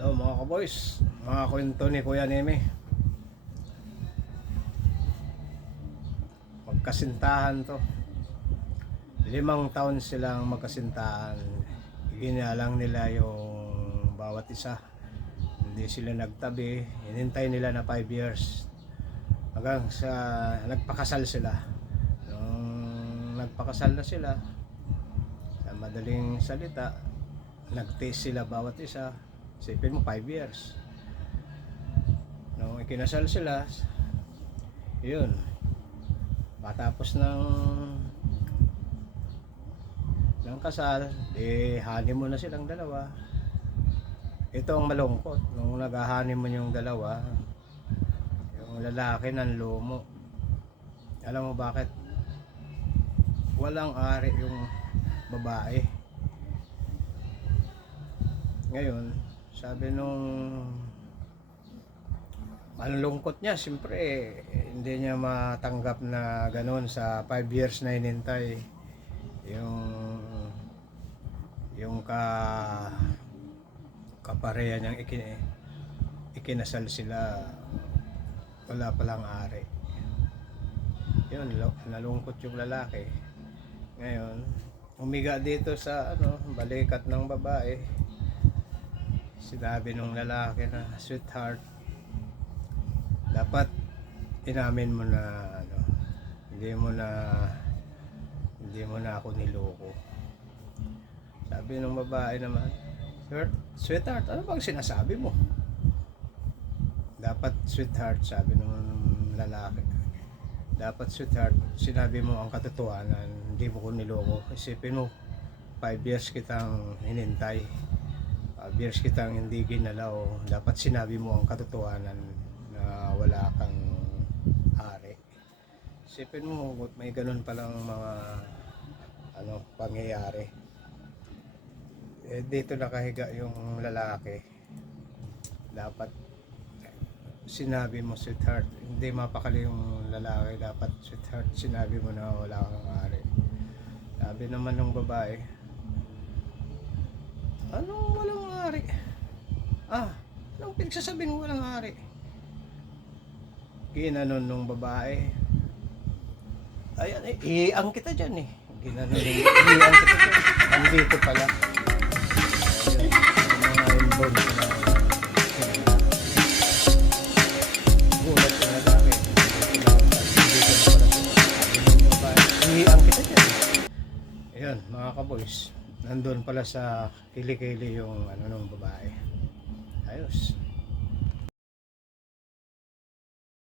Hello mga kaboys, mga kwento ni Kuya Neme. Magkasintahan to. 5 taon silang magkasintahan. Ginalang nila yung bawat isa. Hindi sila nagtabi. Hinintay nila na 5 years. Hanggang sa nagpakasal sila. Nung nagpakasal na sila, sa madaling salita, nag-taste sila bawat isa. Isipin mo 5 years. Nung ikinasal sila, yun, matapos ng kasal, honeymoon na silang dalawa. Ito ang malungkot. Nung nag-honeymoon yung dalawa, yung lalaki ng lumo. Alam mo bakit? Walang ari yung babae. Ngayon, sabi nung malungkot niya, siyempre hindi niya matanggap na gano'n sa 5 years na hinintay yung kapareha niyang ikinasal sila, wala palang ari. Yun, nalungkot yung lalaki. Ngayon, umiga dito sa balikat ng babae. Sinabi nung lalaki na, sweetheart, dapat inamin mo na hindi mo na ako niloko. Sabi nung babae naman, sweetheart, ano bang sinasabi mo? Dapat sweetheart, sabi nung lalaki, dapat sweetheart, sinabi mo ang katotohanan, hindi mo ko niloko. Isipin mo, 5 years kitang hinintay, 5 years kitang hindi ginalaw. Dapat sinabi mo ang katotohanan na wala kang ari. Isipin mo, may ganun palang mga pangyayari. Dito nakahiga yung lalaki. Dapat sinabi mo, sweetheart. Hindi mapakali yung lalaki. Dapat, sweetheart, sinabi mo na wala kang ari. Sabi naman ng babae, anong walang ari? Anong pinagsasabihin mo walang ari? Ginanon nung babae, ayan iang kita dyan ginanon nung iang kita dyan. Andito pala mga inbound na gulat na lalaki. Andito na pala iang kita dyan. Ayan mga kaboys, nandun pala sa kilikili yung nung babae.